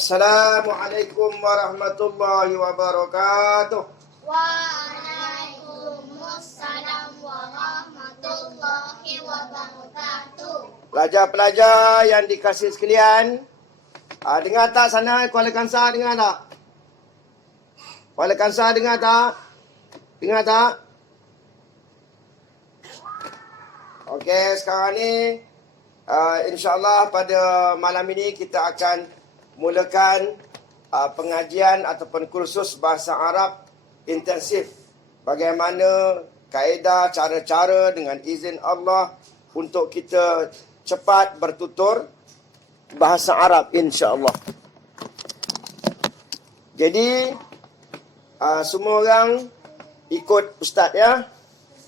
Assalamualaikum warahmatullahi wabarakatuh. Waalaikumsalam warahmatullahi wabarakatuh. Pelajar-pelajar yang dikasihi sekalian, dengar tak sana Kuala Kangsar, dengar tak? Kuala Kangsar dengar tak? Dengar tak? Okey, sekarang ni insyaAllah pada malam ini kita akan mulakan pengajian ataupun kursus bahasa Arab intensif. Bagaimana kaedah, cara-cara dengan izin Allah untuk kita cepat bertutur bahasa Arab insya-Allah. Jadi semua orang ikut ustaz ya.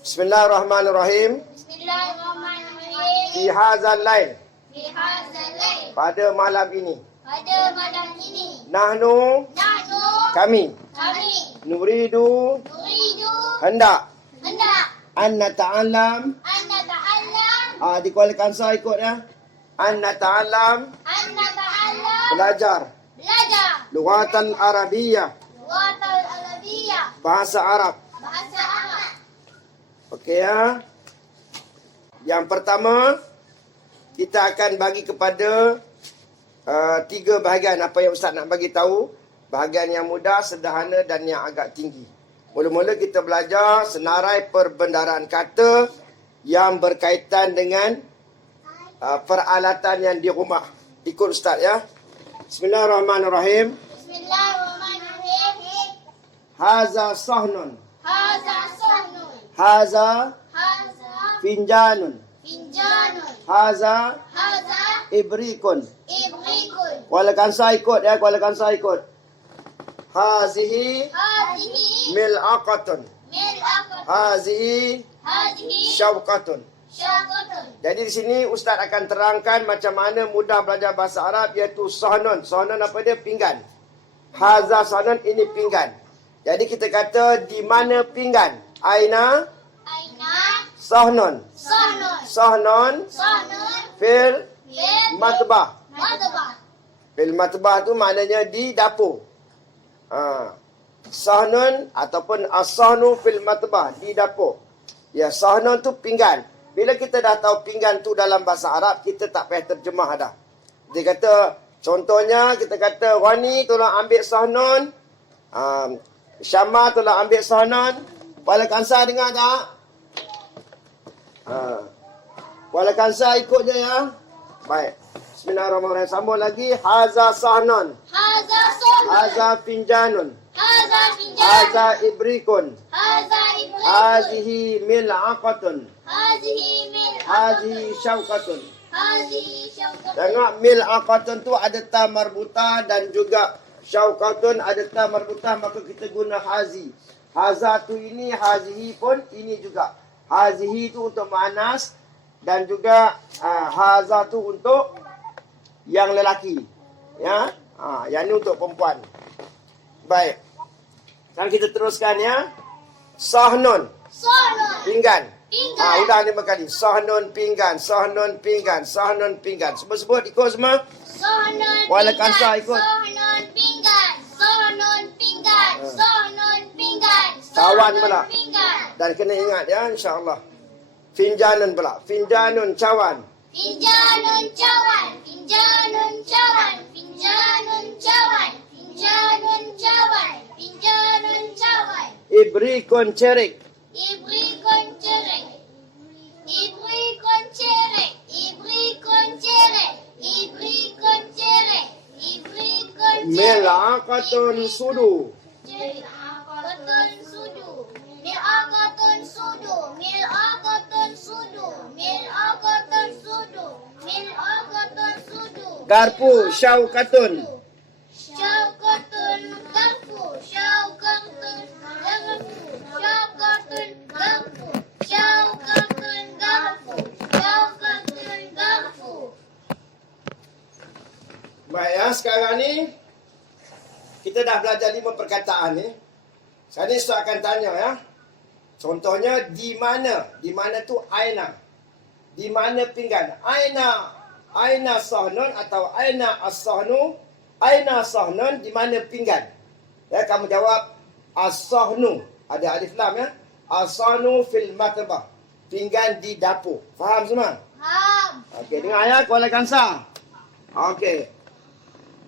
Bismillahirrahmanirrahim. Bismillahirrahmanirrahim. Fi hadzal lail. Fi hadzal lail. Pada malam ini. Pada malam ini. Nahnu. Kami. Nuridu. Hendak. An nata'allam. Di Kuala Kangsar ikut ya. An nata'allam. Belajar. Lughatal Arabiyyah. Bahasa Arab. Okey ya. Yang pertama, kita akan bagi kepada 3 bahagian apa yang Ustaz nak bagi tahu. Bahagian yang mudah, sederhana dan yang agak tinggi. Mula-mula kita belajar senarai perbendaharaan kata yang berkaitan dengan peralatan yang di rumah. Ikut Ustaz ya. Bismillahirrahmanirrahim. Bismillahirrahmanirrahim. Haza sahnun. Haza Haza finjanun. Haza ibrikun. Kuala Kangsar ikut ya, Kuala Kangsar ikut. Hazihi mil'aqatun. Hazihi syauqatun. Jadi di sini Ustaz akan terangkan macam mana mudah belajar bahasa Arab, iaitu sahnun. Sahnun apa dia? Pinggan. Haza sahnun, ini pinggan. Jadi kita kata di mana pinggan? Aina sahnun. Sahnun fil matbah. Fil matbah tu maknanya di dapur. Sahnun ataupun as-sahnu fil matbah, di dapur. Ya, sahnun tu pinggan. Bila kita dah tahu pinggan tu dalam bahasa Arab, kita tak payah terjemah dah. Dia kata, contohnya kita kata, Wani tolong ambil sahnun. Syamah tolong ambil sahnun. Kuala Kangsar dengar tak? Kuala Kangsar ikut je ya. Baik. Bismillahirrahmanirrahim. Sambung lagi. Haza sahnun. Haza finjanun. Haza ibrikun. Hazihi mil'aqatun. Hazihi syauqatun. Tengok, mil'aqatun tu ada ta marbutah dan juga syauqatun ada ta marbutah, maka kita guna hazi. Haza tu ini, hazihi pun ini juga. Hazihi tu untuk muannas dan juga haza tu untuk yang lelaki. Ya. Yang ni untuk perempuan. Baik. Sekarang kita teruskan ya. Sahnun. Pinggan. Udah 5 kali. Sahnun pinggan, sahnun pinggan, sahnun pinggan. Sebut-sebut ikut semua. Kuala Kangsar ikut. Sahnun pinggan. Cawan pula. Dan kena ingat ya, insya-Allah. Finjanun pula. Finjanun cawan. Finjanun cawan. Ibrikun cerik. Mil'aqatun sudu. Garpu syauqatun. Baik ya, sekarang ni kita dah belajar 5 perkataan ni. Sekarang ni Ustaz akan tanya ya. Contohnya di mana? Di mana tu aina. Di mana pinggan? Aina sahnun atau aina as-sahnu Aina sahnun, di mana pinggan? Ya, kamu jawab as-sahnu. Ada alif lam ya. As-sahnu fil matbah. Pinggan di dapur. Faham semua? Ham. Okey, dengar ya Kuala Kansar. Okey.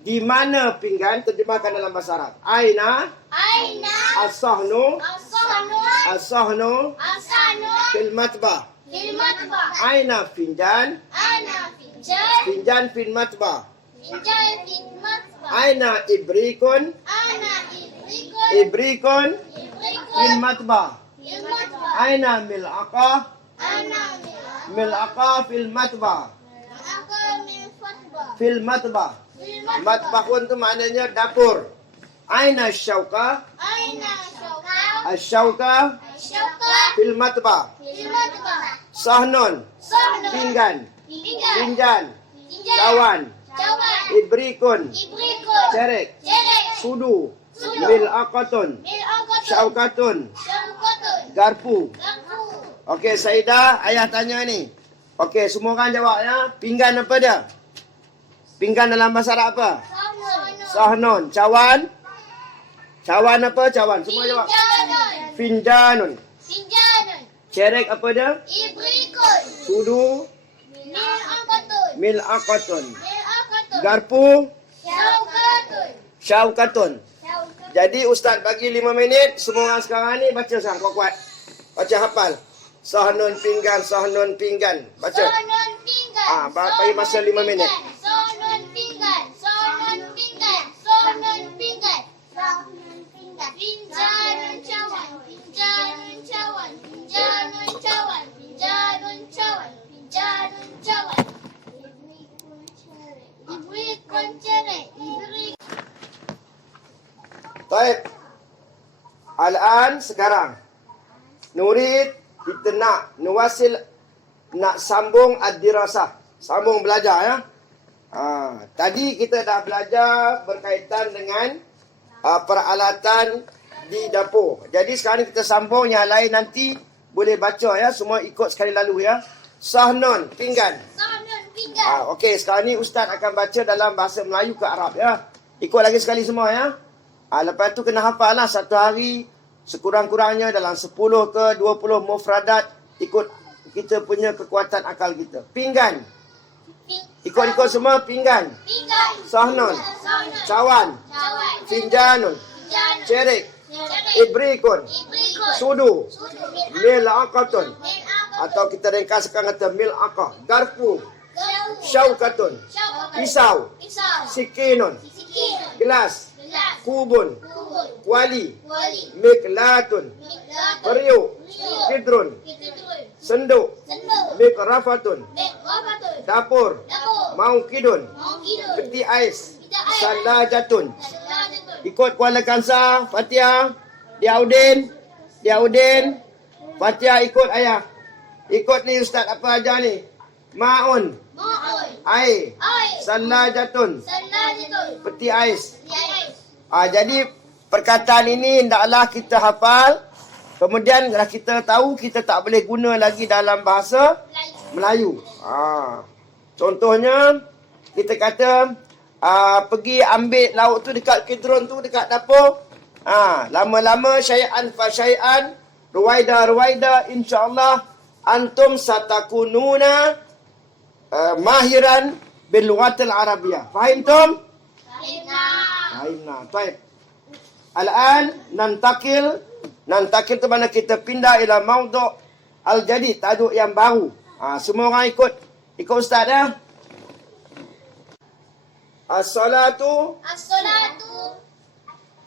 Di mana pinggan? Terjemahkan dalam bahasa Arab. Aina Aina. as-sahnu As-sahnu. as-sahnu As-sahnu. fil matbah. Fil matbah. Aina finjan Aina finjan. finjan fil matbah. Finjan fil matbah. Aina ibrikun Ana ibrikun. ibrikun Ibrikun. fil matbah. Fil matbah. Aina mil'aqah Ana mil'aqah fil matbah. Aku min fatbah. Fil matbah. Fil matbah. Matbahun tu maknanya dapur. Aina syauqah Aina syauka. asyauqah Syauka. fil matbah. Fil matbah. Sahnun Sahnu. pinggan Pinggan. finjan Finjan. cawan Cawan. ibrikun Ibrikun. cerek Cerek. sudu Sudu. mil'aqatun Mil angkotun. syaukatun Syauqatun. garpu. Lampu. Okey, Saidah, ayah tanya ni. Okey, semua orang jawab ya. Pinggan apa dia? Pinggan dalam bahasa Arab apa? Sahnu. Sahnun. Cawan. Cawan apa? Cawan. Semua jawab. Finjanun. Finjanun. Finjanun. Cerek apa dia? Ibrikun. Sudu Mil angkotun. mil'aqatun. Mil angkotun. Garpu Syauqatun. syaukatun. Syauqatun. Jadi Ustaz bagi 5 minit. Semua orang sekarang ni baca sekarang kuat-kuat. Baca hafal. Sahnun pinggan, sahnun pinggan. Baca. Sahnun pinggan. Bagi masa 5 minit. Sahnun pinggan. Sahnun pinggan. Sahnun pinggan. Sahnun pinggan. Finjanun cawan. Finjanun cawan. Finjanun cawan. Finjanun cawan. Finjanun cawan. Ibrikun cerek. Ibrik. Baik. Al-an sekarang. Nurid kita nak sambung ad-dirasah. Sambung belajar ya. Tadi kita dah belajar berkaitan dengan peralatan di dapur. Jadi sekarang ni kita sambung yang lain nanti boleh baca ya. Semua ikut sekali lalu ya. Sahnun pinggan. Sahnun pinggan. Okey, sekarang ni Ustaz akan baca dalam bahasa Melayu ke Arab ya. Ikut lagi sekali semua ya. Lepas tu kena hafal lah satu hari sekurang-kurangnya dalam 10 ke 20 mufradat ikut kita punya kekuatan akal kita. Pinggan. Ikut-ikut semua pinggan. Pinggan. Sahnun. Sahnun. Cawan. Cawan. Finjanun. Finjanun. Cerek. Cerek. Ibrikun. Ibrikun. Sudu. Sudu. Mil'aqatun. Mil Atau kita ringkaskan kata mil'aqah. Garpu. angkotun. Syaukatun. Syauqatun. Pisau. Pisau. Sikinun. Sikin. Gelas. Gelas. Kubun. Kubun. Kuali. Kuali. Miklatun. Miklatun. Periuk. Periuk. Kidrun. Kidrun. Senduk. Senduk. Mikrafatun. Rafatun. Dapur. Dapur. Maukidun. Mangkidun. Peti ais. Peti ais. Salajatun. Salajatun. Ikut Kuala Kansar. Fatihah. Diaudin. Diaudin. Fatihah ikut ayah. Ikut ni Ustaz apa ajar ni. Ma'un. Ma'un. Air. Air. Salajatun. Salajatun. Peti ais. Peti ais. Jadi perkataan ini hendaklah kita hafal. Kemudian dah kita tahu kita tak boleh guna lagi dalam bahasa Melayu. Contohnya kita kata pergi ambil lauk tu dekat kedron tu dekat dapur. Lama-lama syai'an fa syai'an, ruwaida insyaallah antum satakununa mahiran bil lughatil arabiyyah. Fahimtum? Fahimna. Baik. Al-an nantakil tu mana kita pindah ila maudhu' al-jadid, tajuk yang baru. Semua orang ikut ustaz ya. As-salatu As-salatu.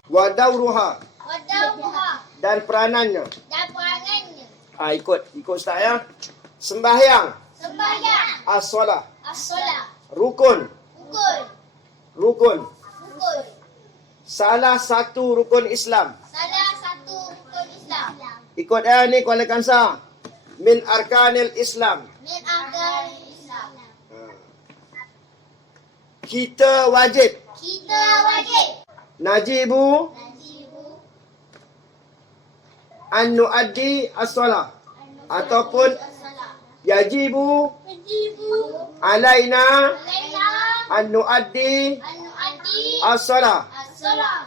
wa dawruha, Wa dawruha. dan peranannya. Dan perangannya. Ikut ustaz ya. Sembahyang, Sembahyang. as-salah, As-salah. rukun, Rukun. salah satu rukun Islam. Salah satu rukun Islam. Ikut ni Kuala Kansar. Min arkanil Islam. Min arkanil Islam. Kita wajib. Kita wajib. Najibu Najibu. an nuaddi as-salah. Ataupun As-salah. yajibu Najibu. alaina Alaina. an nuaddi An nuaddi as-salah. as-salah.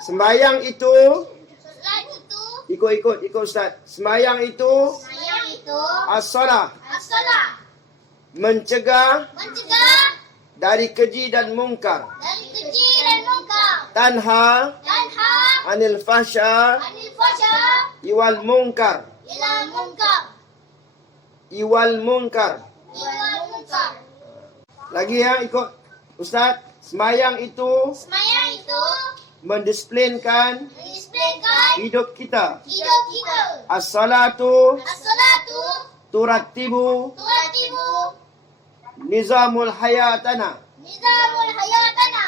Sembahyang itu, Solat itu, ikut Ustaz. Sembahyang itu sembahyang itu, as-salah. as-salah. Mencegah Mencegah dari keji dan mungkar. dari keji dan mungkar. Tanha Tanha anil fahsya anil fahsya iwal munkar. ilal munkar. Iwal munkar. Ilal munkar. Lagi ya, ikut Ustaz. Sembahyang itu Sembahyang itu mendisplaykan mendisplaykan hidup kita. hidup kita. As-salatu As-salatu turattibu turatibu nizamul hayatana. nizamul hayatana.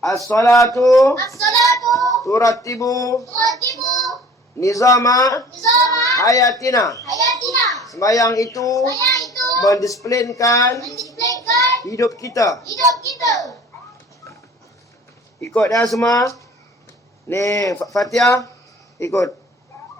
As-salatu As-salatu turattibu turatibu nizama nizama hayatina. hayatina. Sembahyang itu Sembahyang itu mendisplaykan mendisplaykan hidup kita. hidup kita. Ikut dah semua. Ni Fatihah. Ikut.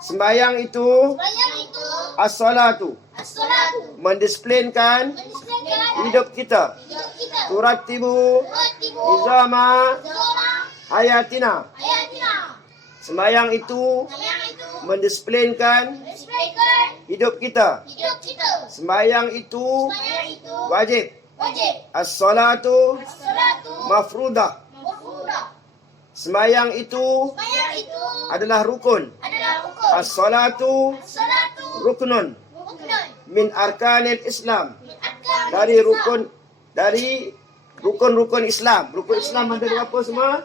Sembahyang itu Sembahyang itu as-salatu as-salatu mendisplaykan mendisplaykan hidup kita. hidup kita. Turattibu Turatibu nizama nizama hayatina. hayatina. Sembahyang itu Sembahyang itu mendisplaykan mendisplaykan hidup kita. hidup kita. Sembahyang itu Sembahyang itu wajib. wajib. As-salatu As-salatu mafrudah. mafruḍah. Sembahyang itu Sembahyang itu adalah rukun. adalah rukun. As-salatu As-salatu ruknun ruknun min arkanil Islam. min arkanil Dari Islam. rukun-rukun Islam. Rukun Islam ada berapa semua?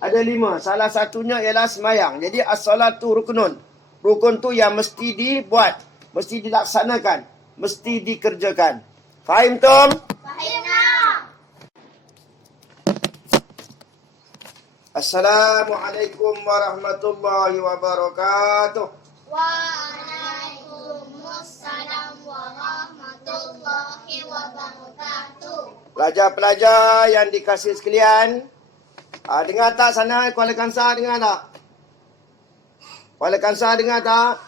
Ada 5. Salah satunya ialah sembahyang. Jadi as-salatu ruknun. Rukun tu yang mesti dibuat, mesti dilaksanakan, mesti dikerjakan. Faham Tom? Fahimna. Assalamualaikum warahmatullahi wabarakatuh. Waalaikumsalam warahmatullahi wabarakatuh. Pelajar-pelajar yang dikasihi sekalian, dengar tak sana Kuala Kangsar, dengar tak? Kuala Kangsar dengar tak?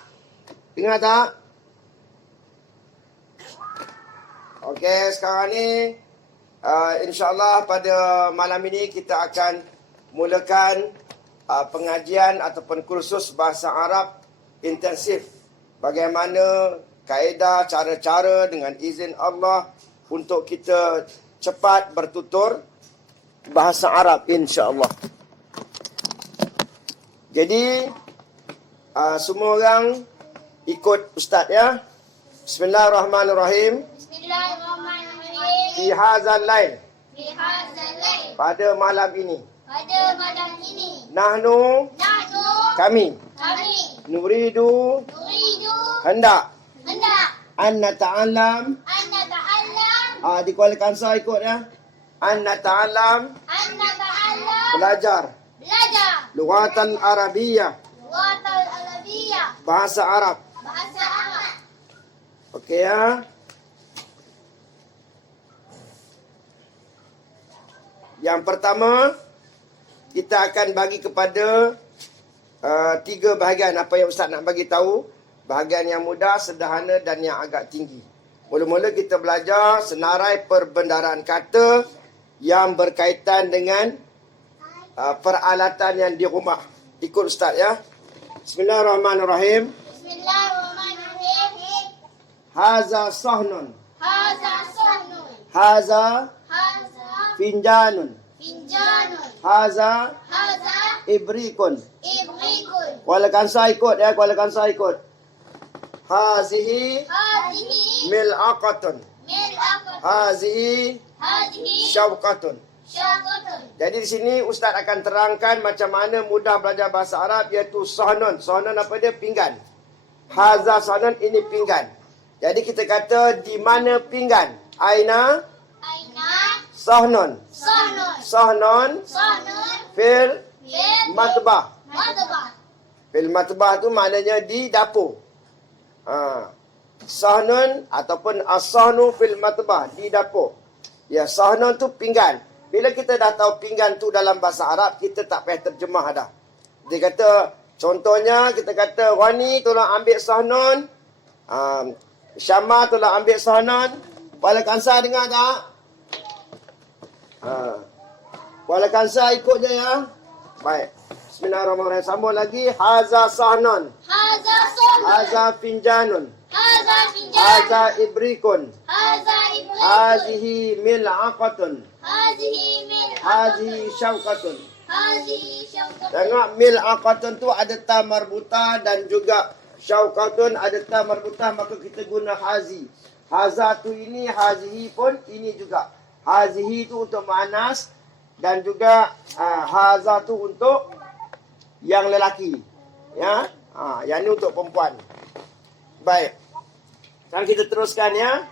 Dengar tak? Okey, sekarang ni insyaAllah pada malam ini kita akan mulakan pengajian ataupun kursus bahasa Arab intensif. Bagaimana kaedah, cara-cara dengan izin Allah untuk kita cepat bertutur bahasa Arab insya-Allah. Jadi semua orang ikut ustaz ya. Bismillahirrahmanirrahim. Bismillahirrahmanirrahim. Fi hadzal lail, Fi hadzal lail. pada malam ini, Pada malam ini. nahnu Nahnu. kami Kami. nuridu Nuridu. hendak Hendak. an nata'allam, An nata'allam. di Kuala Kangsar ikut ya. An nata'allam, An nata'allam. belajar Belajar. lughatan arabiyyah, Lughatul Arabiyyah. bahasa Arab. Bahasa Arab. Okey ya. Yang pertama, kita akan bagi kepada 3 bahagian apa yang Ustaz nak bagi tahu. Bahagian yang mudah, sederhana dan yang agak tinggi. Mula-mula kita belajar senarai perbendaharaan kata yang berkaitan dengan peralatan yang di rumah. Ikut Ustaz ya. Bismillahirrahmanirrahim. Bismillahirrahmanirrahim. Haza sahnun. Haza sahnun. Haza Haza finjanun. finjanun. Haza Haza ibrikun. ibrikun. Kuala Kangsar ikut ya, Kuala Kangsar ikut. Hazihi Hadhihi mil'aqatun. mil'aqatun. Hazihi Hadhihi syauqatun. syaqatun. Jadi di sini Ustaz akan terangkan macam mana mudah belajar bahasa Arab, iaitu sahnun. Sahnun apa dia? Pinggan. Haza sahnun, ini pinggan. Jadi kita kata di mana pinggan? Aina Aina sahnun. sahnun. Sahnun Sahnun fil fil matbah. matbah. Fil matbah tu maknanya di dapur. Sahnun ataupun as-sahnu fil matbah, di dapur. Ya, sahnun tu pinggan. Bila kita dah tahu pinggan tu dalam bahasa Arab, kita tak payah terjemah dah. Dia kata, contohnya kita kata, Wani tolong ambil sahnun. Syama tolong ambil sahnun. Kuala Kangsar dengar tak? Kuala Kansa ikut je ya. Baik. Bismillahirrahmanirrahim. Sambung lagi. Haza sahnon. Haza sohnon. Haza finjanun. Haza finjan. Haza ibrikun. Haza ibrikun. Hazihi mil'aqatun. Hazihi mil'aqatun. Hazihi syauqatun. Hazihi syauqatun. Tengok mil'aqatun tu ada ta marbutah dan juga syauqatun ada ta marbutah, maka kita guna hazi. Haza tu ini, hazihi pun ini juga. Hazihi tu untuk muannas dan juga haza tu untuk yang lelaki. Ya. Yang ni untuk perempuan. Baik. Sekarang kita teruskan ya.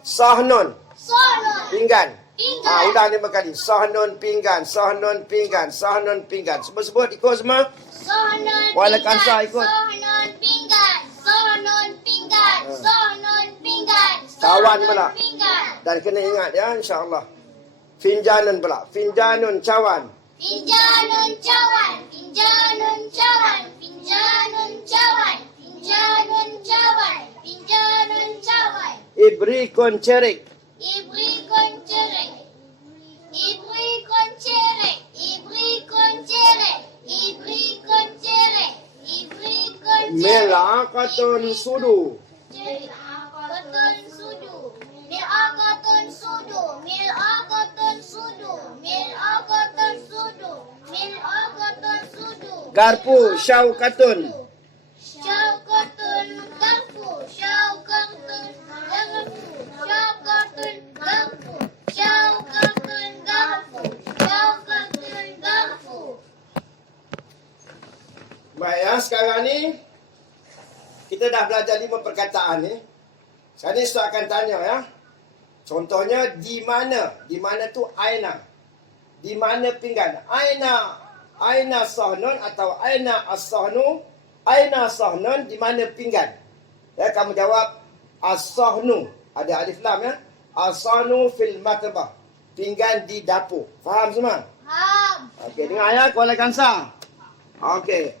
Sahnun. Sohnon. Pinggan. Pinggan. Ulang 5 kali. Sahnun pinggan, sahnun pinggan, sahnun pinggan. Sebut-sebut ikut semua. Sohnon Kuala pinggan. Kansa ikut. Sohnon pinggan. Sohnon pinggan. Sohnon pinggan. Cawan Sohnon pula. pinggan. Dan kena ingat ya insya-Allah. Finjanun pula. Finjanun cawan. Finjanun cawan. Finjanun cawan. Finjanun cawan. Finjanun cawan. Finjanun cawan. Ibrikun cerik. Ibrikun cerek. Ibrikun cerek. Ibrikun cerek. Ibrikun cerek. Ibrikun cerek. Mil'aqatun sudu. Mil'aqatun sudu. Mil'aqatun sudu. Mil'aqatun sudu. Mil'aqatun sudu. Mil'aqatun sudu. Garpu syauqatun. Syauqatun garpu. Syauqatun garpu. Syauqatun garpu. Syauqatun garpu. Syauqatun garpu. Baik ya, sekarang ni kita dah belajar 5 perkataan ni. Sekarang ni Ustaz akan tanya ya. Contohnya di mana? Di mana tu aina. Di mana pinggan? Aina sahnun atau aina as-sahnu? Aina sahnun, di mana pinggan? Ya, kamu jawab as-sahnu. Ada alif lam ya. As-sahnu fil matbah. Pinggan di dapur. Faham semua? Faham. Okey, dengar ya Kuala Kansa. Okey.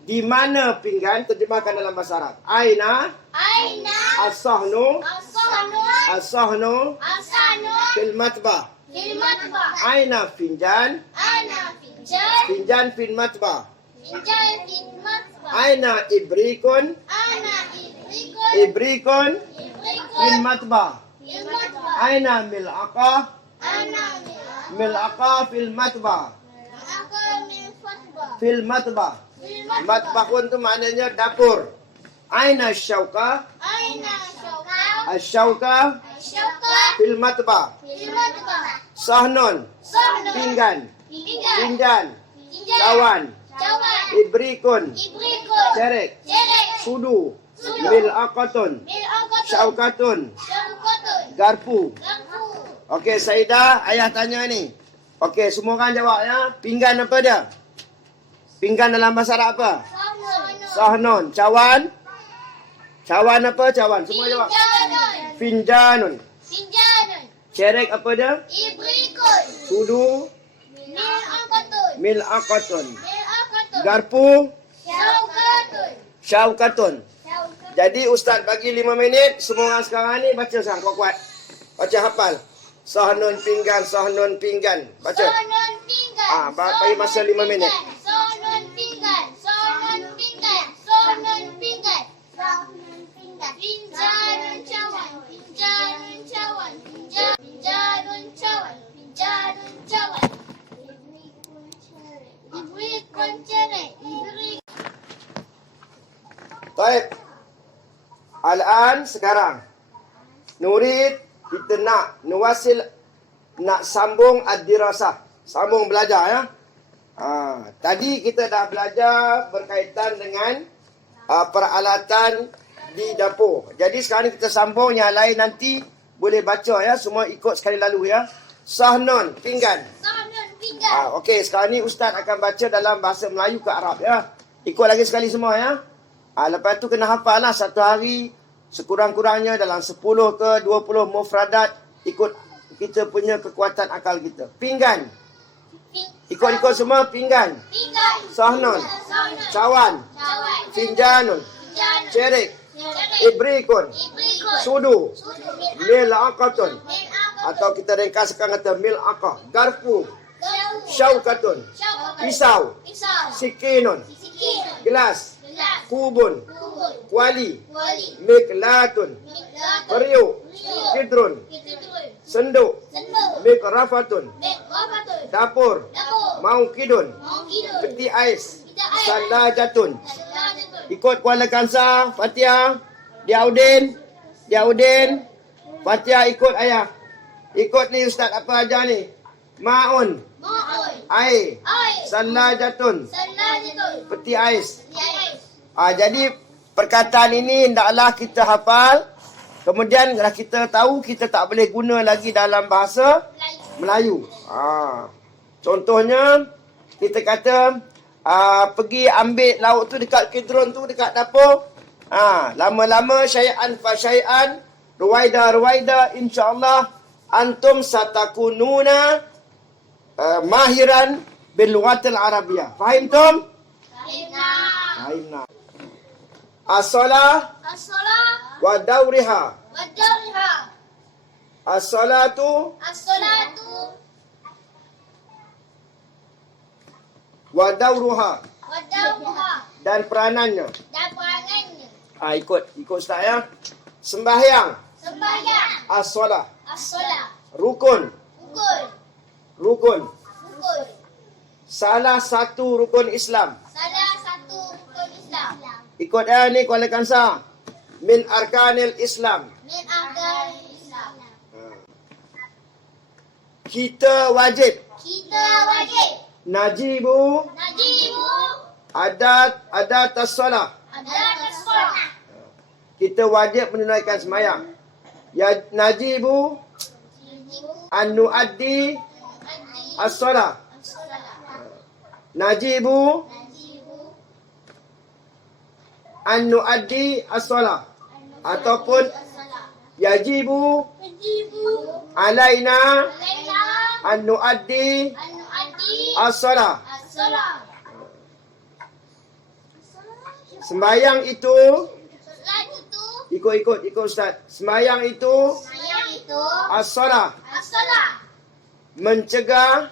Di mana pinggan? Terjemahkan dalam bahasa Arab. Aina Aina as-sahnu. as-sahnu As-sahnu as-sahnu fil matbah. fil matbah. Aina finjan. Aina finjan. Finjan fil matbah. Finjan fil matbah. Aina ibrikun. Ana ibrikun. Ibrikun fil Ibrikun matbah. fil matbah. Aina mil'aqah. Ana Mil'aqah fil matbah. Aku min fatbah. Fil matbah. Fil Matbah pun tu maknanya dapur. Aina syauqah. Aina syauka. Asyauqah Syauka fil matbah. fil matbah. Sahnun Sahnu. pinggan. Pinggan. Finjan. Finjan. Cawan. Cawan. Ibrikun. Ibrikun. Cerik. Cerek. Sudu. Sudu. Mil'aqatun. Mil'aqatun. Syauqatun. Syauqatun. Garpu. Garpu. Okey, Saidah, ayah tanya ni. Okey, semua orang jawab ya. Pinggan apa dia? Pinggan dalam bahasa Arab apa? Sahnu. Sahnun. Cawan. Cawan apa? Cawan. Semua jawab. Finjanun. Finjanun. Finjanun. Cerik apa dia? Ibrikun. Sudu. Mil'aqatun. Mil'aqatun. Mil'aqatun. Garpu. Syauqatun. Syauqatun. Syauqatun. Jadi Ustaz bagi 5 minit. Semua orang sekarang ni baca sekarang kuat-kuat. Baca hafal. Sahnun pinggan, sahnun pinggan. Baca. Sahnun pinggan. Bagi masa 5 minit. Sahnun pinggan. Sahnun pinggan. Sahnun pinggan. Sahnun pinggan. Finjanun cawan. Finjanun cawan. Finjanun cawan. Finjanun cawan. Ibrikun cerek. Ibrik. Baik. Al-an sekarang. Nurid kita nak sambung ad-dirasah. Sambung belajar ya. Tadi kita dah belajar berkaitan dengan peralatan di dapur. Jadi sekarang ni kita sambung yang lain nanti boleh baca ya. Semua ikut sekali lalu ya. Sahnun, pinggan. Sahnun pinggan. Okey, sekarang ni Ustaz akan baca dalam bahasa Melayu ke Arab ya. Ikut lagi sekali semua ya. Lepas tu kena hafal lah satu hari sekurang-kurangnya dalam 10 ke 20 mufradat ikut kita punya kekuatan akal kita. Pinggan. Ikut-ikut semua pinggan. Pinggan. Sahnun. Sahnun. Cawan. Cawan. Finjanun. Finjanun. Cerik. Cerek. Ibrikun. Ibrikun. Sudu. Sudu. Mil'aqatun. Mil'aqatun. Atau kita ringkaskan kata mil'aqah. Garpu. Garpu. Syaukatun. Syaukat. Pisau. Pisau. Sikinun. Sikin. Gelas. Gelas. Kubun. Kubur. Kuali. Kuali. Miklatun. Miklatun. Periuk. Periuk. Kidrun. Kidrun. Senduk. Senduk. Mikrafatun. Wafatun. Dapur. Dapur. Maukidun. Mangkidun. Peti ais. Pita air. Salajatun. Salajatun. Ikut Kuala Kansa. Fatihah. Diaudin. Diaudin. Fatihah ikut ayah. Ikut ni Ustaz apa ajar ni? Ma'un. Ma'un. Air. Air. Salajatun. Salajatun. Peti ais. Ais. Jadi perkataan ini hendaklah kita hafal. Kemudian kalau kita tahu, kita tak boleh guna lagi dalam bahasa Melayu. Contohnya, kita kata pergi ambil lauk tu dekat kedron tu, dekat dapur. Lama-lama syai'an fa syai'an, ruwaida insyaAllah antum satakununa mahiran bil lughatil arabiyyah. Fahim tum? Fahimna. As-salah As-salah. wa dawriha. Wa dawriha. As-salatu As-salatu. wa dawruha. Wa dawruha. Dan peranannya. Dan perangannya. Ikut Ustaz ya. Sembahyang. Sembahyang. As-salah. As-salah. Rukun. Rukun. Rukun. Rukun. Salah satu rukun Islam. Salah satu rukun Islam. Ikut ni Kuala Kansa. Min arkanil Islam. Min arkanil Islam. Kita wajib. Kita wajib. Najibu. Najibu. Adat as-salah. Adat as-salah. Kita wajib menunaikan sembahyang. Ya najibu an nuaddi as-salah. Najibu an nuaddi as-salah. Ataupun yajibu alaina an nuaddi as-salah. Sembahyang itu ikut Ustaz. Sembahyang itu as-salah. Mencegah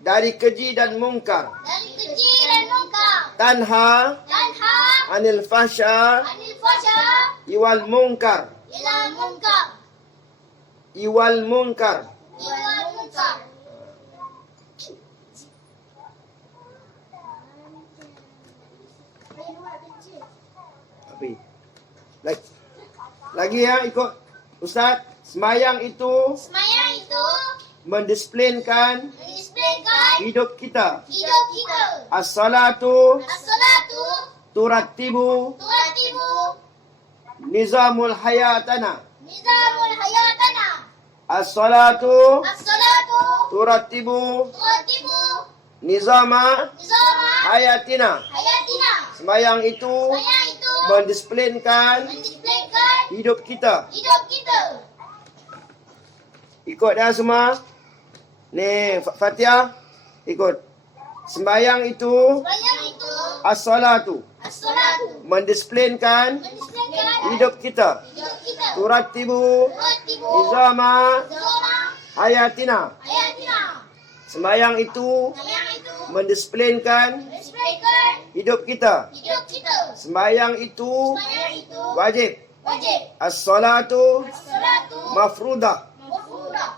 dari keji dan mungkar. Dari keji dan mungkar. Tanha Tanha anil fasya anil fasya iwal munkar. ilal munkar. Iwal munkar. Ilal munkar. Lagi ya ikut Ustaz. Sembahyang itu Sembahyang itu mendisplaykan mendisplaykan hidup kita. hidup kita. As-salatu As-salatu turattibu turatibu nizamul hayatana. nizamul hayatana. As-salatu As-salatu turattibu turatibu nizama nizama hayatina. hayatina. Sembahyang itu Sembahyang itu mendisplaykan mendisplaykan hidup kita. hidup kita. Ikut dah semua. Ni Fatihah. Ikut. Sembahyang itu Sembahyang itu as-salatu as-salatu mendisplaykan mendisplaykan hidup kita. hidup kita. Turattibu Turatibu nizama nizama hayatina. hayatina. Sembahyang itu Sembahyang itu mendisplaykan mendisplaykan hidup kita. hidup kita. Sembahyang itu Sembahyang itu wajib. wajib. As-salatu As-salatu mafrudah. mafruḍah.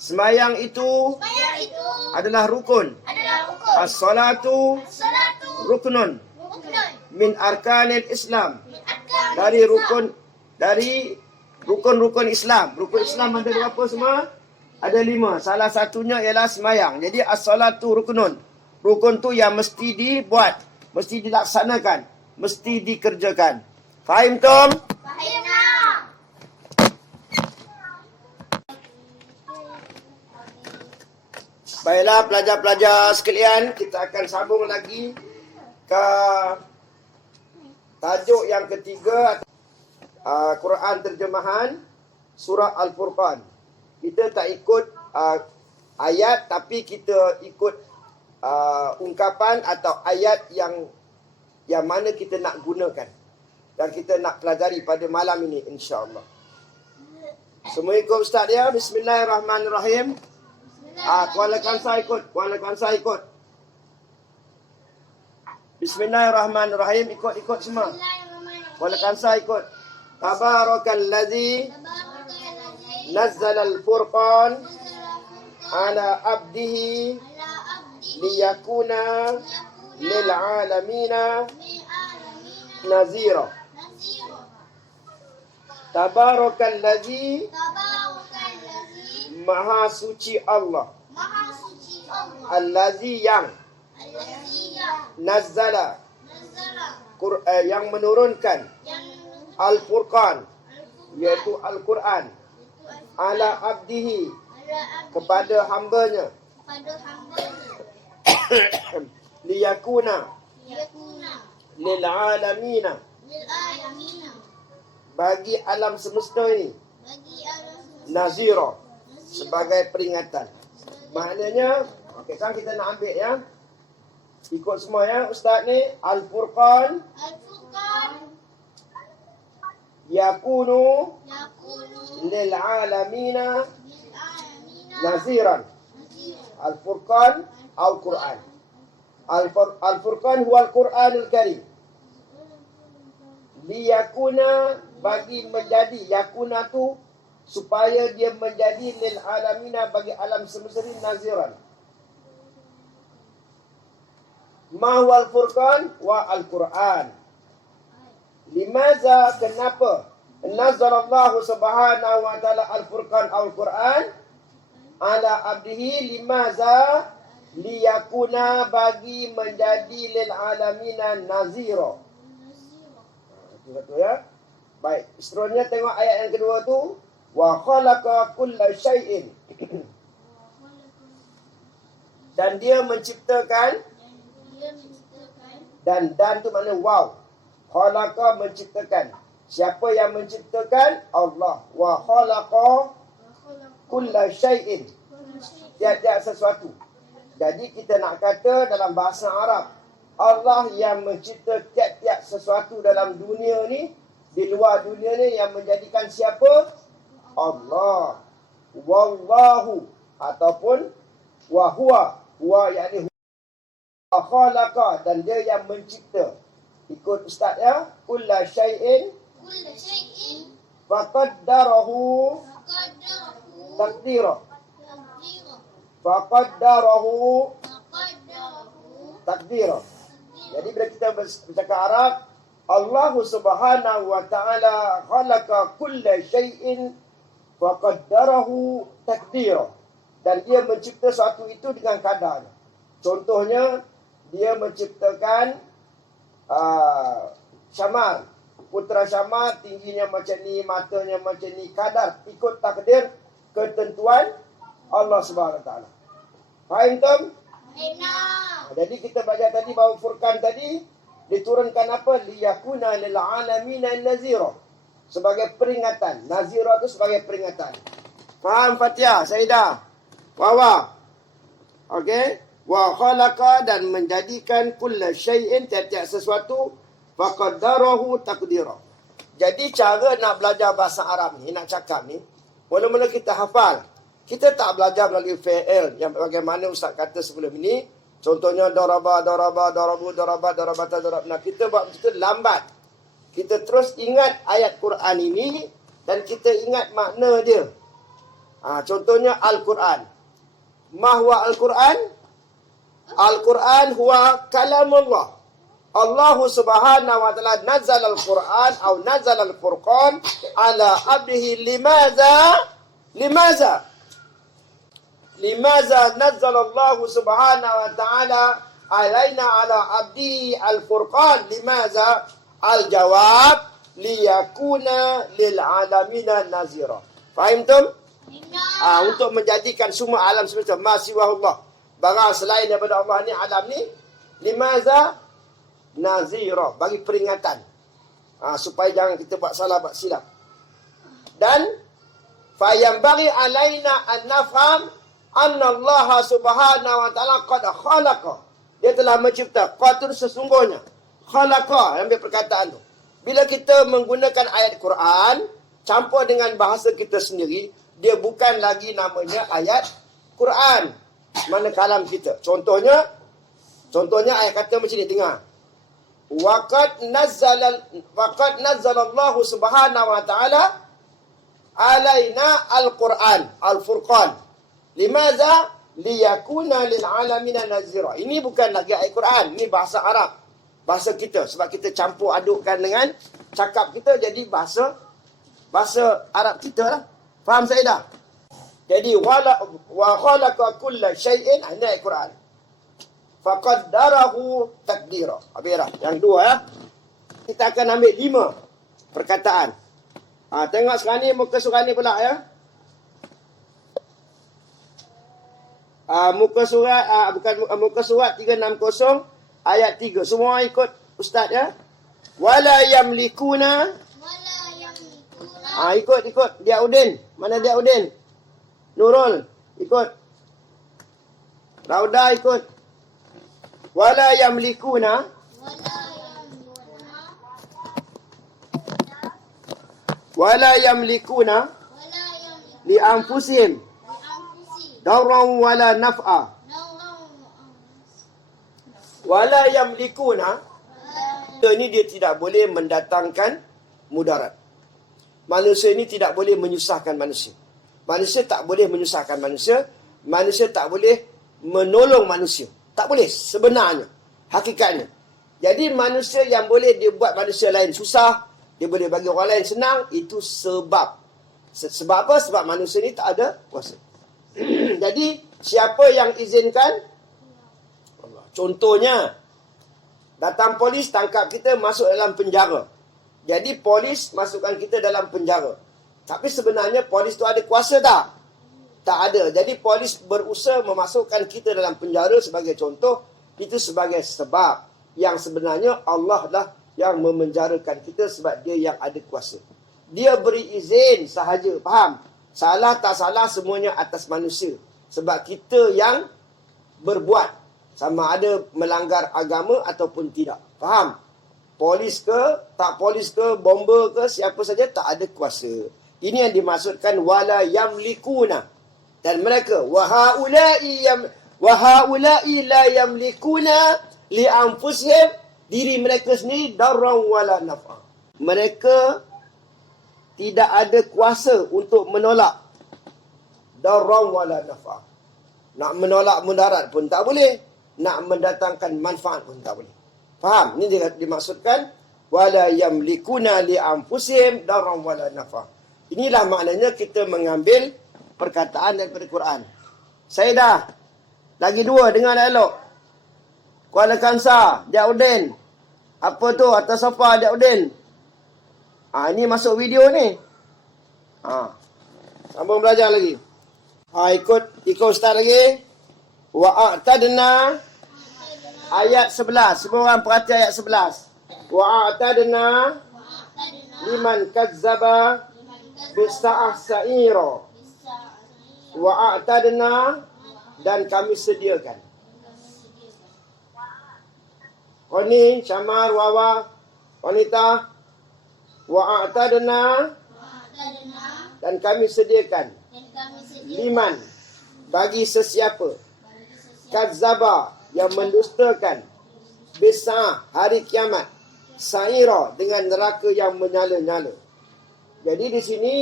Sembahyang itu Sembahyang itu adalah rukun. adalah rukun. As-salatu As-salatu ruknun ruknun min arkanil Islam. min arkanil Dari Islam. rukun-rukun Islam. Rukun Islam ada berapa semua? Ada 5. Salah satunya ialah sembahyang. Jadi as-salatu ruknun. Rukun tu yang mesti dibuat, mesti dilaksanakan, mesti dikerjakan. Faham tum? Fahim nak? Baiklah pelajar-pelajar sekalian, kita akan sambung lagi ke tajuk yang ketiga, Quran terjemahan surah Al-Furqan. Kita tak ikut ayat, tapi kita ikut ungkapan atau ayat yang mana kita nak gunakan dan kita nak pelajari pada malam ini insya-Allah. Semua ikut ustaz dia. Bismillahirrahmanirrahim. Kuala Kansar ikut. Kuala Kansar ikut. Bismillahirrahmanirrahim. Ikut semua. Kuala Kansar ikut. Tabarakalladzi nazzala al-furqan ala abdihi liyakuna lil alamina nazira. Tabarakalladzi Maha suci Allah. Allazi yang nazzala yang menurunkan Al-Furqan, iaitu Al-Quran, ala abdihi, kepada hambanya, liyakuna lil alamina, bagi alam semesta ini, nazira, sebagai peringatan. Maknanya, okey, sekarang kita nak ambil ya. Ikut semua ya, ustaz ni. Al-Furqan yakunu lil alamina naziran. Al-Furqan Al-Quran. Al-Furqan huwa Al-Quranul Karim. Liyakuna, bagi menjadi, yakuna tu supaya dia menjadi lil alamina, bagi alam semesta ini, naziran. Ma huwa al-Furqan wa al-Quran. Limaza, kenapa? Nazzarallahu subhanahu wa ta'ala al-Furqan al-Quran ala abdihi, limaza, liyakuna, bagi menjadi lil alamina nazira. Itu satu ya. Baik, seterusnya tengok ayat yang kedua tu. Wa khalaqa kulla syai'in. Dan dia menciptakan. Dan tu makna wow. Khalaqa, menciptakan. Siapa yang menciptakan? Allah. Wa khalaqa kulla syai'in. Tiap-tiap sesuatu. Jadi kita nak kata dalam bahasa Arab, Allah yang mencipta tiap-tiap sesuatu dalam dunia ni, di luar dunia ni, yang menjadikan siapa? Allah. Wallahu, ataupun wahuwa. Huwa yakni huwa khalaqa, dan dia yang mencipta. Ikut ustaz ya. Kulla syai'in faqaddarahu taqdira. Faqaddarahu taqdira. Jadi bila kita bercakap Arab, Allah subhanahu wa ta'ala khalaqa kulla syai'in faqaddarahu taqdira. Dan dia mencipta sesuatu itu dengan kadarnya. Contohnya, dia menciptakan Syamar. Putera Syamar tingginya macam ni, matanya macam ni. Kadar, ikut takdir, ketentuan Allah subhanahu wa ta'ala. Faham tak? Jadi kita belajar tadi bahawa Furqan tadi diturunkan apa? Liyakuna lil alamina nazira. Sebagai peringatan. Nazira itu sebagai peringatan. Faham Fatihah, Saidah? Wawa. Okey. Wa khalaqa, dan menjadikan kulla syai'in, tiap-tiap sesuatu, faqaddarahu taqdira. Jadi cara nak belajar bahasa Arab ni, nak cakap ni, mula-mula kita hafal. Kita tak belajar melalui fi'il yang bagaimana ustaz kata sebelum ini. Contohnya daraba, darabu, darabat, darabata, darabna. Kita buat begitu lambat. Kita terus ingat ayat Quran ini dan kita ingat makna dia. Contohnya Al-Quran. Ma huwa Al-Quran? Al-Quran huwa kalamullah. Allah subhanahu wa ta'ala nazzala al-Quran atau nazzala al-Furqan ala abdihi limaza nazzala Allah subhanahu wa ta'ala alaina ala abdihi al-Furqan, limaza? Al-jawab liyakuna lil alamina nazira. Faham tu? Untuk menjadikan semua alam semesta masiwahullah, barang selain daripada Allah ni, alam ni, limaza nazira, bagi peringatan. Supaya jangan kita buat salah, buat silap. Dan fayambaghi alaina an nafham anna Allah subhanahu wa ta'ala qad khalaqa. Dia telah mencipta. Qad tu sesungguhnya. Khalaqa, ambil perkataan tu. Bila kita menggunakan ayat Quran, campur dengan bahasa kita sendiri, dia bukan lagi namanya ayat Quran. Mana kalam kita. Contohnya ayat kata macam ni, dengar. Waqad nazzalallahu subhanahu wa ta'ala alaina al-Quran, al-Furqan. Limaza? Liyakuna lil'alamina nazira. Ini bukan lagi ayat Quran, ini bahasa Arab. Bahasa kita. Sebab kita campur adukkan dengan cakap kita, jadi bahasa Arab kita lah. Faham saya dah? Jadi, wa khalaqa kulla syai'in, ini ayat Quran. Faqaddarahu takdira. Habis dah. Yang dua ya. Kita akan ambil 5 perkataan. Tengok sekarang ni muka surat ni pula ya. Muka surat muka surat 360 ayat 3. Semua ikut ustaz ya. Wala yamlikuna. Ikut dia Udin. Mana dia Udin? Nurul ikut. Rauda ikut. Wala yamlikuna. Wala yamlikuna li anfusihim darran wala naf'a. Wala yamlikuna, ini dia tidak boleh mendatangkan mudarat. Manusia ini tidak boleh menyusahkan manusia. Manusia tak boleh menyusahkan manusia. Manusia tak boleh menolong manusia. Tak boleh sebenarnya, hakikatnya. Jadi manusia yang boleh dia buat manusia lain susah, dia boleh bagi orang lain senang, itu sebab. Sebab apa? Sebab manusia ni tak ada kuasa. Jadi, siapa yang izinkan? Allah. Contohnya, datang polis tangkap kita masuk dalam penjara. Jadi, polis masukkan kita dalam penjara. Tapi sebenarnya polis tu ada kuasa tak? Tak ada. Jadi, polis berusaha memasukkan kita dalam penjara sebagai contoh. Itu sebagai sebab. Yang sebenarnya Allah lah yang memenjarakan kita sebab dia yang ada kuasa. Dia beri izin sahaja, faham? Salah tak salah semuanya atas manusia. Sebab kita yang berbuat. Sama ada melanggar agama ataupun tidak. Faham? Polis ke, tak polis ke, bomba ke, siapa saja tak ada kuasa. Ini yang dimaksudkan wala yamlikuna. Dan mereka wahaula'i la yamlikuna li anfusihim, diri mereka sendiri darran wala naf'a. Mereka tidak ada kuasa untuk menolak darran wala naf'a. Nak menolak mudarat pun tak boleh. Nak mendatangkan manfaat pun tak boleh. Faham? Ini dia dimaksudkan wala yamlikuna li anfusihim darran wala naf'a. Inilah maknanya kita mengambil perkataan daripada Quran. Saya dah. Lagi 2 dengar dialog. Kuala Kansar, Dia Udin. Apa tu? Atas sofa Dia Udin. Ini masuk video ni. Sambung belajar lagi. Ikut ustaz lagi. Wa'atadna ayat 11. Semua orang perhati ayat 11. Wa'atadna liman kazzaba bisa'ah sa'ira. Wa'atadna, dan kami sediakan. Oni, Syamar, Wawa, wanita. Wa'atadna, dan kami sediakan. Liman, bagi sesiapa. Kadzaba, yang mendustakan. Bisa, hari kiamat. Sa'ira, dengan neraka yang menyala-nyala. Jadi di sini,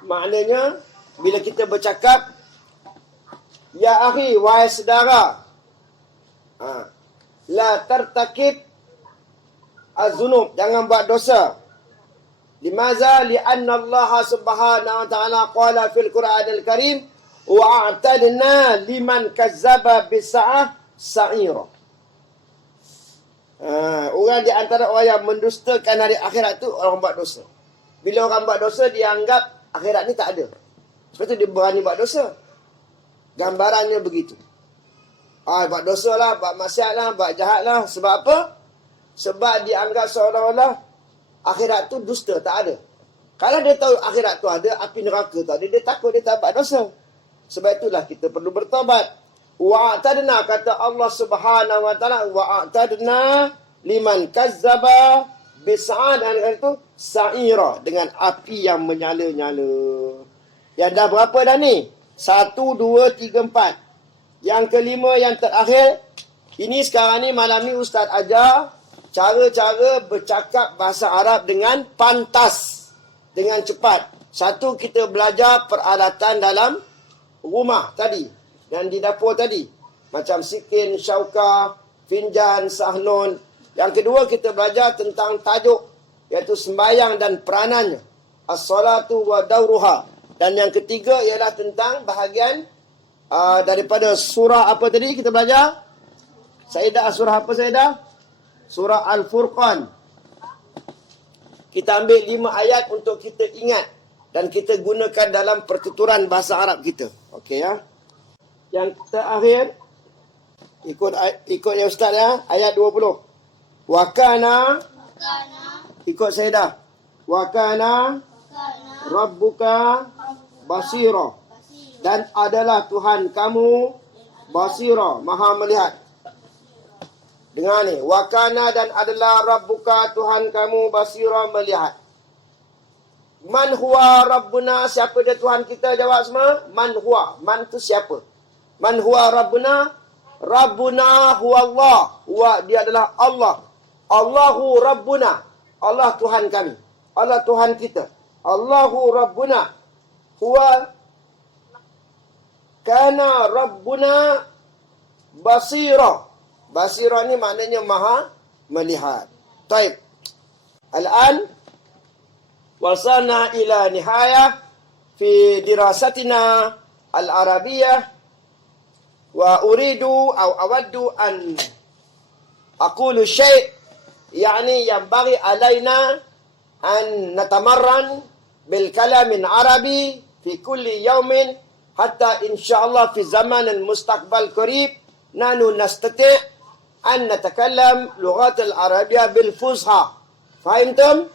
maknanya, bila kita bercakap, ya akhi, wahai saudara, la tartakib az-zunub, jangan buat dosa. Limaza? Lianna Allah subhanahu wa ta'ala qala fil Quran al-Karim wa'atadna liman kazzaba bisa'ah sa'ira. Orang di antara orang yang mendustakan hari akhirat tu orang buat dosa. Bila orang buat dosa, dia anggap akhirat ni tak ada. Sebab tu dia berani buat dosa. Gambarannya begitu. Buat dosa lah, buat maksiat lah, buat jahat lah. Sebab apa? Sebab dia anggap seolah-olah akhirat tu dusta, tak ada. Kalau dia tahu akhirat tu ada, api neraka tu ada, dia takut, dia tak buat dosa. Sebab itulah kita perlu bertobat. Wa'atadna, kata Allah subhanahu wa ta'ala, wa'atadna liman kazzaba Bisa'adan itu sa'ira, dengan api yang menyala-nyala. Yang dah berapa dah ni? 1, 2, 3, 4. Yang kelima, yang terakhir. Ini sekarang ni malam ni Ustaz ajar cara-cara bercakap bahasa Arab dengan pantas, dengan cepat. Satu, kita belajar peralatan dalam rumah tadi dan di dapur tadi. Macam sikin, syauka, finjan, sahnun. Yang kedua, kita belajar tentang tajuk, iaitu sembahyang dan peranannya. As-salatu wa dauruha. Dan yang ketiga ialah tentang bahagian daripada surah apa tadi kita belajar? Saedah, surah apa Saedah? Surah Al-Furqan. Kita ambil 5 ayat untuk kita ingat dan kita gunakan dalam pertuturan bahasa Arab kita. Okey ya. Yang terakhir, ikut ya Ustaz ya, ayat 20. Wa kana, ikut Saedah. Wa kana rabbuka basira. Dan adalah Tuhan kamu basira, maha melihat. Dengar ni, wa kana, dan adalah rabbuka, Tuhan kamu basira, melihat. Man huwa rabbuna, siapa dia Tuhan kita? Jawab semua. Man huwa, man tu siapa? Man huwa rabbuna? Rabbuna huwa Allah. Huwa, dia adalah Allah. Allahu rabbuna, Allah Tuhan kami, Allah Tuhan kita. Allahu rabbuna. Huwa kana rabbuna basira. Basira ni maknanya maha melihat. Taib. Al-an wasalna ila nihayah fi dirasatina al-arabiyyah wa uridu aw awaddu an aqulu syai' yani yanbaghi alaina an natamarran bil kalamin arabi fi kulli yawmin hatta insyaallah fi zaman al-mustaqbal qarib nanu nastati' an natakallam lughat al-arabiyyah bil fusha. Fahimtum?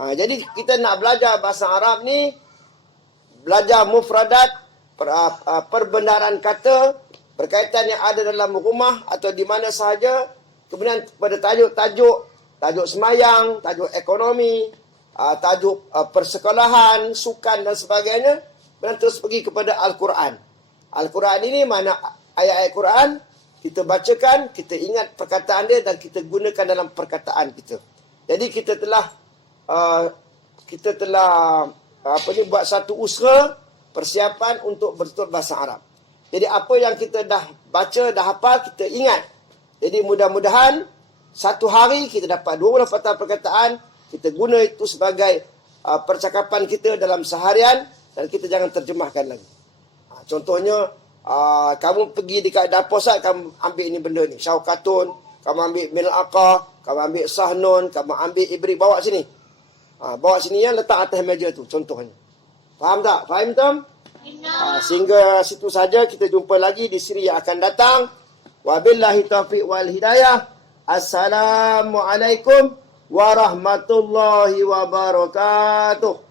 Jadi kita nak belajar bahasa Arab ni, belajar mufradat, perbendaharaan kata berkaitan yang ada dalam rumah atau di mana sahaja. Kemudian pada tajuk semayang, tajuk ekonomi, tajuk persekolahan, sukan dan sebagainya. Kemudian terus pergi kepada Al-Quran. Al-Quran ini mana ayat-ayat Quran, kita bacakan, kita ingat perkataan dia dan kita gunakan dalam perkataan kita. Jadi kita telah buat satu usaha persiapan untuk bertutur bahasa Arab. Jadi apa yang kita dah baca, dah hafal, kita ingat. Jadi mudah-mudahan satu hari kita dapat 20 patah perkataan, kita guna itu sebagai percakapan kita dalam seharian dan kita jangan terjemahkan lagi. Contohnya, kamu pergi dekat dapur Ustaz, kamu ambil ini benda ni, syaukatun, kamu ambil mil'aqah, kamu ambil sahnun, kamu ambil ibrik, bawa sini. Bawa sini ya, letak atas meja tu contohnya. Faham tak? Faham tak? Sehingga situ saja, kita jumpa lagi di siri yang akan datang. Wabillahi taufiq wal hidayah. Assalamualaikum warahmatullahi wabarakatuh.